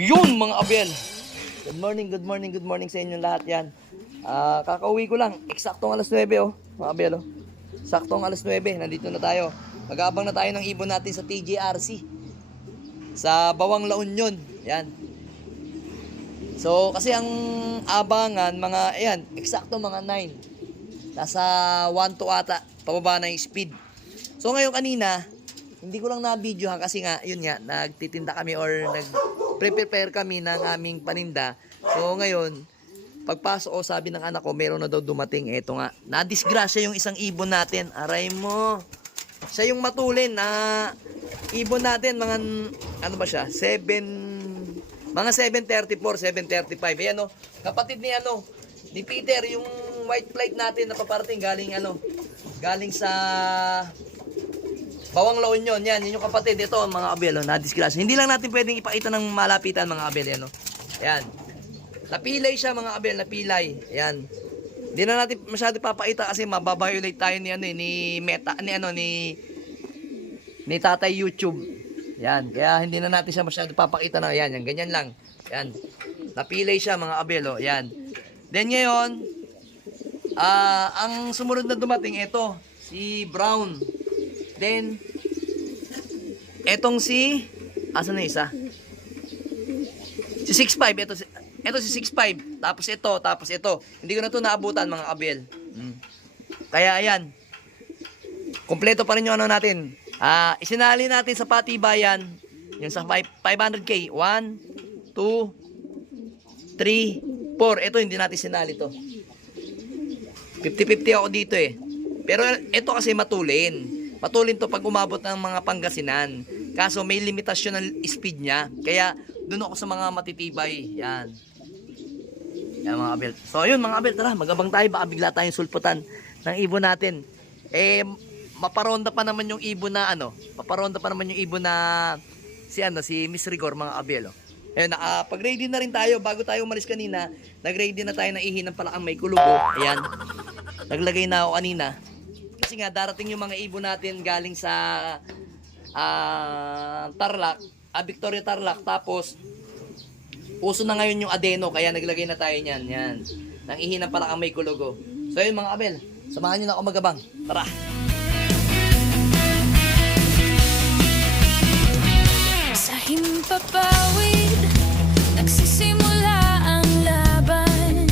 Yun mga abel. Good morning sa inyo lahat yan. Kakauwi ko lang. Eksaktong alas 9 oh, mga abel oh. Saktong alas 9, nandito na tayo. Mag-aabang na tayo ng ibon natin sa TJRC. Sa Bawang La Union. Yan. So, kasi ang abangan, mga, ayan, eksakto mga 9. Nasa 1 to ata, pababa na yung speed. So, ngayon kanina, hindi ko lang na-video ha, kasi nga, yun nga, nagtitinda kami or nag-prepare kami ng aming paninda. So, ngayon, pagpasok ko, sabi ng anak ko, meron na daw dumating. Eto nga, nadisgrasya yung isang ibon natin. Aray mo. Siya yung matulin na ibon natin, mga, ano ba siya, mga 734, 735. Ayan o, kapatid ni ni Peter, yung white flight natin na paparating galing sa Bawang La Union. Yan, yun yung kapatid. Ito, mga abel, na-disgrasya. Hindi lang natin pwedeng ipakita ng malapitan, mga abel, yan o. Ayan. Napilay siya, mga abel, napilay. Ayan. Hindi na natin masyado papakita kasi mababiolate tayo ni Meta, ni Tatay YouTube. Yan, kaya hindi na natin siya masyado papakita na yan, ganyan lang. Yan. Napilay siya, mga abel, oh. Yan. Then ngayon, ang sumunod na dumating ito, si Brown. Then etong asan na isa? Si 65, ito si 65, tapos ito. Hindi ko na ito naabutan, mga abel. Kaya ayan. Kompleto pa rin yung natin. Isinali natin sa patibayan, yung sa 500k. 1, 2, 3, 4. Ito hindi natin sinali to. 50-50 ako dito eh. Pero ito kasi matulin. Matulin to pag umabot ng mga Pangasinan. Kaso may limitasyon ng speed niya. Kaya doon ako sa mga matitibay. Yan. Yan mga abel. So yun mga abel, tara magabang tayo. Baka bigla tayong sulputan ng ibon natin. Maparonda pa naman yung ibon na Paparonda pa naman yung ibon na si Miss Rigor, mga abel. Ayun, pag-ready na rin tayo bago tayo umalis kanina. Nag-ready na tayo na ihi ng palakang may kulugo. Ayan. Naglagay na ako kanina. Kasi nga darating yung mga ibon natin galing sa Tarlac, Victoria Tarlac. Tapos uso na ngayon yung adeno, kaya naglagay na tayo niyan. Yan. Nang ihi ng palakang may kulugo. So yun mga abel, samahan nyo na ako magabang. Tara! Sa himpapawid, nagsisimula ang laban.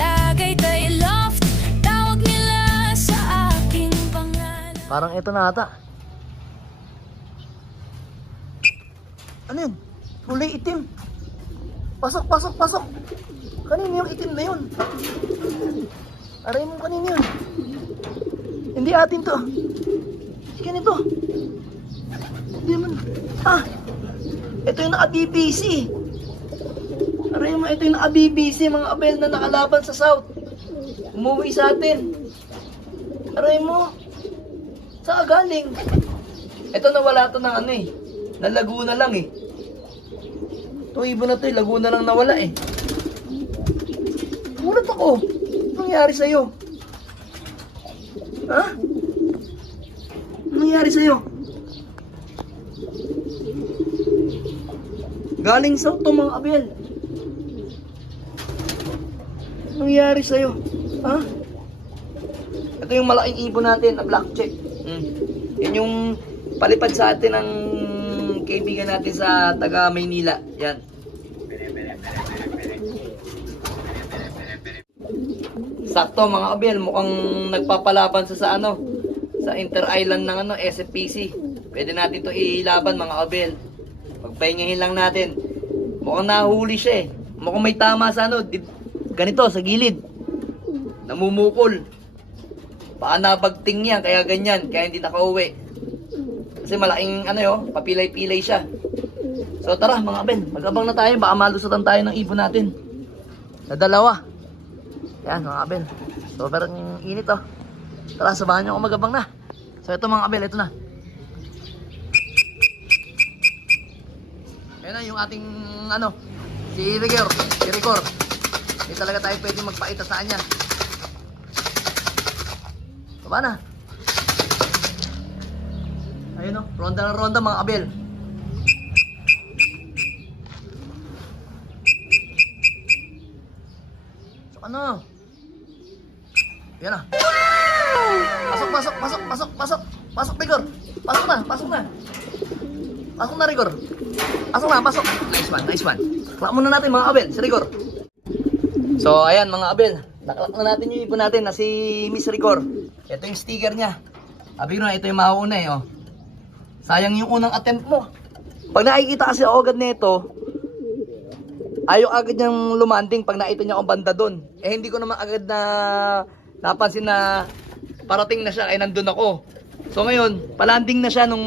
Tagaytay Loft, tawag nila sa aking pangalan. Parang ito na ata. Ano yun? Kulay itim. Pasok. Kanina yung itim na yun. Aray mo kanina yun. Hindi atin to. Sige nito. Hindi man. Ito yung naka-BBC. Aray mo, ito yung naka-BBC, mga abel na nakalaban sa South. Umuwi sa atin. Aray mo. Saan galing? Ito nawala to ng na Laguna lang eh. Ito ibon na to eh, Laguna lang nawala eh. Gulat ako. Anong nangyari sa'yo? Ha? Anong nangyari sa'yo? Galing sa to, mga abel. Anong nangyari sa'yo? Ha? Ito yung malaking ibon natin, na black check. Yan yung palipad sa atin ng kaibigan natin sa taga Maynila. Yan. Sakto mga abel, mukhang nagpapalaban sa Inter-Island ng SFPC. Pwede natin to ilaban, mga abel. Magpahingahin lang natin. Mukhang nahuli siya eh. Mukhang may tama sa ganito, sa gilid. Namumukol. Baka nabagting niya, kaya ganyan, kaya hindi nakauwi. Kasi malaking papilay-pilay siya. So tara mga abel, mag-abang na tayo, baka malusatan tayo ng ibon natin. Na dalawa. Yan mga abel. Sobrang init oh. Tara, sabahan nyo ako mag-abang na. So ito mga abel, ito na. Ayan na yung ating si Rigor. Hindi talaga tayo pwede magpaita sa kanya. Baba na. Ayun o, ronda na ronda mga abel. Ano? Yan na. Pasok, Rigor. Pasok na. Pasok na, Rigor. Pasok. Nice one. Klak muna natin mga Abel, si Rigor. So, ayan mga Abel. Naklak na natin yung ibon natin na si Miss Rigor. Ito yung sticker niya. Sabi ko na, ito yung mauna eh, oh. Sayang yung unang attempt mo. Pag nakikita kasi ako agad nito, ayaw agad niyang lumanding pag nakita niya akong banda doon. Eh hindi ko naman agad na napansin na parating na siya kaya nandun ako. So ngayon, palanding na siya nung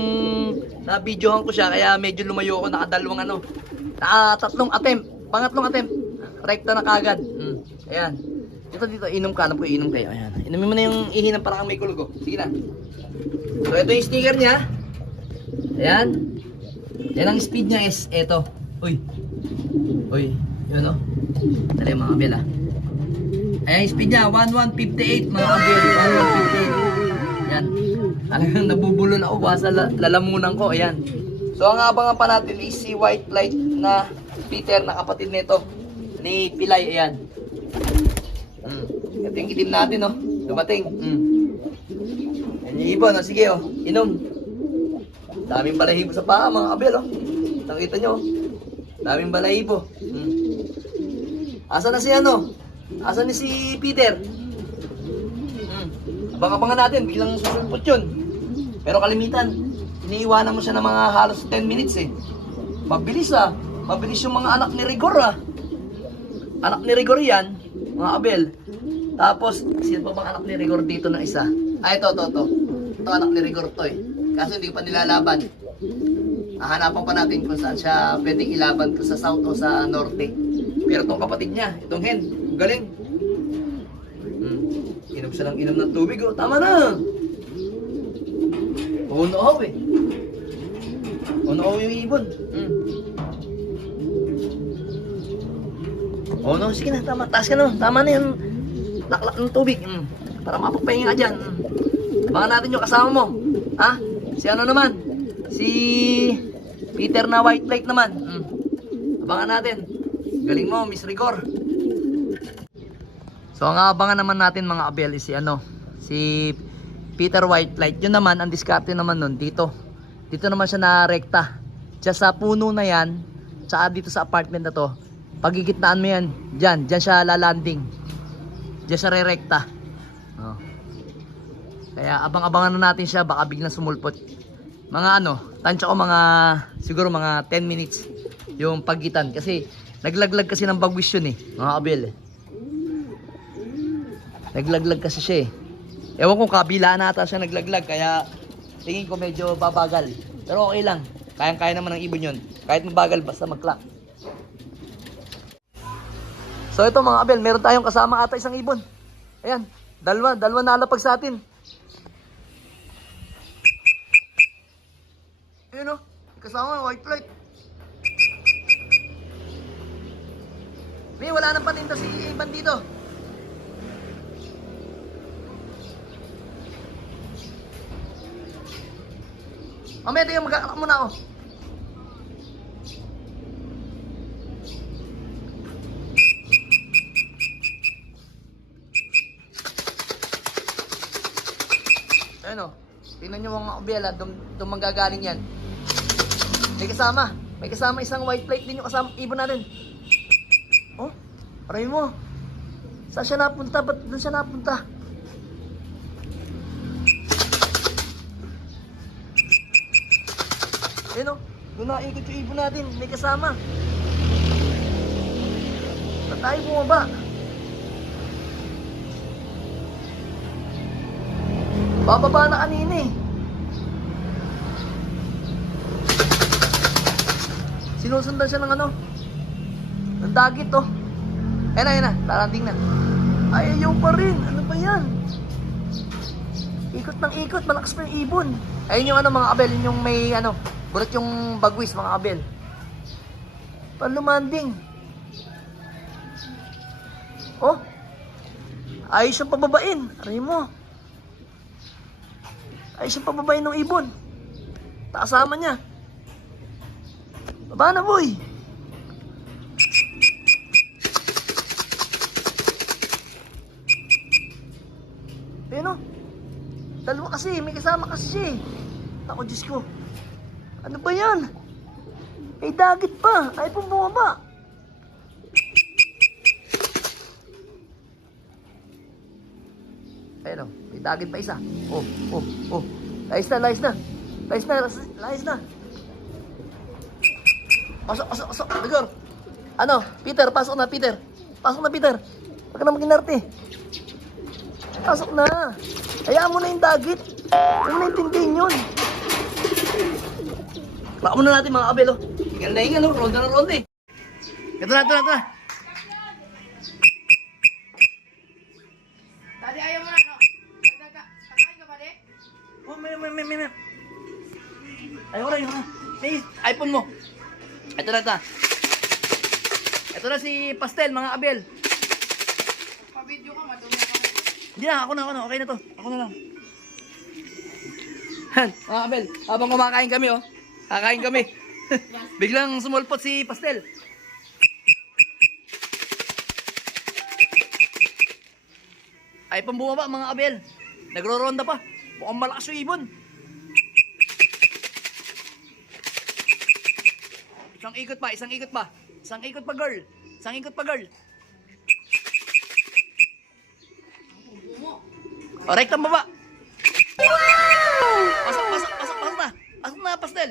na-videohan ko siya kaya medyo lumayo ako, tatlong attempt. Pangatlong attempt, rekta na kagad. Ayan. Dito, inom ka. Alam ko, inom kayo. Ayan. Inumin mo na yung ihi ng parang may kulog. Sige na. So ito yung sticker niya. Ayan. Yan ang speed niya is eto. Uy, yun o. Dali mga Abel ah. Ayan yung speed niya, 1158 mga Abel, 1158. Yan. Talagang nabubulol ako basta lalamunan ko, ayan. So ang abangan pa natin is si White Light na Peter na kapatid nito ni Pilay, ayan. Ito yung itim natin oh, dumating. Yan yung ibon, sige oh, inom. Daming balahibo sa paa mga Abel oh. Nakita nyo oh. Daming balahibo. Asa na si ano? Asa ni si Peter? Abang-abangan natin, biglang susulpot yun. Pero kalimitan, iniiwanan mo siya ng mga halos 10 minutes eh. Mabilis ah. Mabilis yung mga anak ni Rigor ah. Anak ni Rigor yan, mga Abel. Tapos, sino pa bang anak ni Rigor dito na isa? Ito. Ito anak ni Rigor to eh. Kaso hindi ko pa nilalaban. Hahanapan pa natin kung saan siya pwedeng ilaban, kung sa south o sa norte. Pero itong kapatid niya, itong hen, galing. Inom siya ng inom ng tubig oh. Tama na! Uno-ow eh. Uno-ow yung ibon. Oh no, sige na, tama. Taas ka na. Tama na yung laklak ng tubig. Para mapagpahinga ka dyan. Abangan natin yung kasama mo. Ha? Si ano naman? Si Peter na White Light naman. Abangan natin. Galing mo, Miss Rigor. So ang abangan naman natin mga Abel is si ano, si Peter White Light. Yun naman, ang diskarte naman nun dito. Dito naman siya na rekta. Diyan sa puno na yan, tsaka dito sa apartment na to. Pagigitnaan mo yan, dyan siya lalanding. Diyan siya re-rekta. Oh. Kaya abang-abangan na natin siya, baka biglang sumulpot. Mga ano, tansya ko siguro mga 10 minutes yung pagitan. Kasi naglaglag kasi ng bagwis yun eh, mga Abel eh. Naglaglag kasi siya eh. Ewan ko, kabila na ata siya naglaglag, kaya tingin ko medyo babagal. Pero okay lang, kayang-kaya naman ng ibon yun. Kahit mabagal, basta mag-clock. So ito mga Abel, meron tayong kasama ata isang ibon. Ayan, dalawa nalapag sa atin. Ayan o, kasama White Light. May wala nang paninda si Ivan dito. Mamaya tayo magkakanak muna ako. Ayun o, tingnan nyo mga Abel, doon manggagaling yan. May kasama isang White Light din yung kasama ibon natin. Oh, aray mo. Saan siya napunta? Ba't doon siya napunta? Ayun o, doon naikot yung ibon natin. May kasama. Ba't tayo bumaba? Bababa na kanina eh. Sinusundan siya ng ano, ng dagit oh. Ayan na, lalanding na. Ay, ayaw pa rin. Ano ba yan? Ikot ng ikot, malakas pa yung ibon. Ayun yung ano mga Abel, yun yung may ano, bulat yung bagwis mga Abel. Palumanding. Oh, ayos siyang pababain. Aray mo. Ayos siyang pababain ng ibon. Takasama niya. Baba na boy. kasi. May kasama kasi siya eh. Ako, Diyos ko. Ano ba yan? May dagit pa. Ay pong bumaba. Ayun o. May dagit pa isa. Oh. Layas na. Layas na. Pasok. Digor. Ano? Peter, pasok na, Peter. Huwag ka na mag-inarte. Pasok na. Hayaan mo na yung dagit. Huwag mo na intindihin yun. Baka muna natin mga kabel, oh. Hingal na, oh. Roll na. Ito na. Tadi ayaw mo na, no? Kakain ka ba, de? Oh, may. Ayoko na. May iPhone mo. Ito na. Ito na si Pastel, mga kabel. Pa-video ka, madumi ka. Hindi na, ako na. Okay na to. Ako na lang. Mga kabel, habang kumakain kami, oh. Kakain kami. Biglang sumulpot si Pastel. Ay, pambumaba mga kabel. Nagro-ronda pa. Mukhang malakas yung ibon. Isang ikot pa, girl. O, rektang baba. Pasok na. Pasok na, Pastel.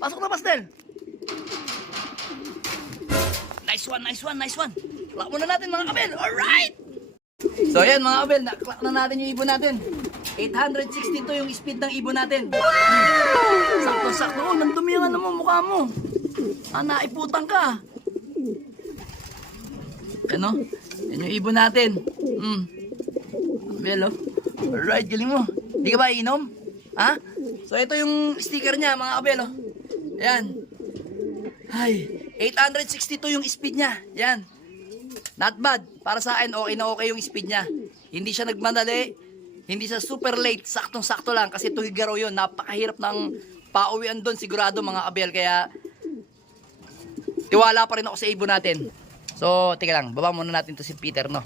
Pasok na, Pastel. Nice one. Clock muna natin mga kabel. Alright! So ayan mga kabel, na-clock na natin yung ibon natin. 862 yung speed ng ibon natin. Sakto. Oh, nandumi yung ano mo, mukha mo. Naiputang ka. Ano? Yan yung ibon natin. Kabel, oh. Alright, galing mo. Hindi ka ba iinom? Ha? So ito yung sticker niya mga kabel, oh. Ayan. Ay, 862 yung speed niya. Yan. Not bad. Para sa akin, okay na okay yung speed niya. Hindi siya nagmadali. Hindi siya super late. Saktong-sakto lang. Kasi Tuigaro yun. Napakahirap ng pauwian doon sigurado mga kabel. Kaya, tiwala pa rin ako sa ibon natin. So, tika lang. Baba muna natin to si Peter, no?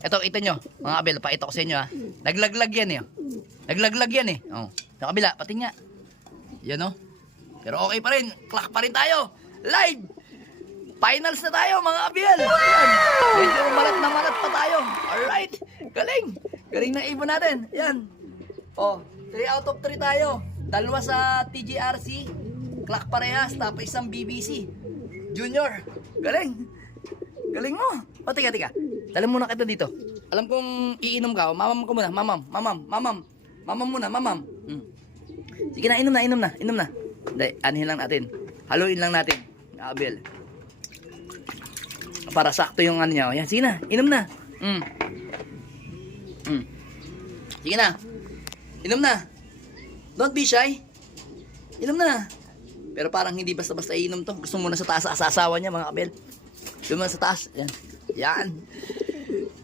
Ito, kita nyo. Mga kabel, pakita ko sa inyo, ha. Naglaglag yan, eh. Oh. Sa kabila, pati nga. Yan, no? Pero okay pa rin. Clock pa rin tayo. Live! Finals na tayo mga kabel. Yan. Medyo malat pa tayo. Alright. Galing ng ibon natin. Yan. Oh, 3 out of 3 tayo. 2 sa TGRC. Clock parehas. Tapos isang BBC. Junior. Galing mo. O, tika. Dala muna kita dito. Alam kong iinom ka. Mamam ko muna. Mamam muna. Sige na, inom na. Hindi, anihin lang natin. Haluin lang natin. Abel. Para sakto yung ano niya. Yan, sige na. Inom na. Sige na. Inom na. Don't be shy. Inom na. Pero parang hindi basta-basta iinom to. Gusto muna sa taas sa asawa niya mga kabel. Doon muna sa taas. Yan.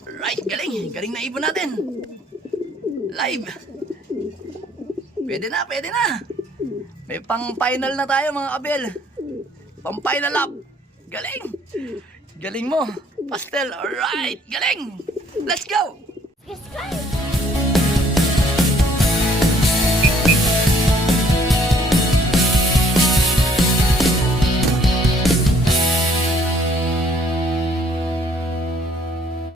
Right, galing na ibon natin. Live. Pwede na. May pang-final na tayo mga kabel. Pang-final lap. Galing mo. Pastel, alright. Galing. Let's go. Subscribe!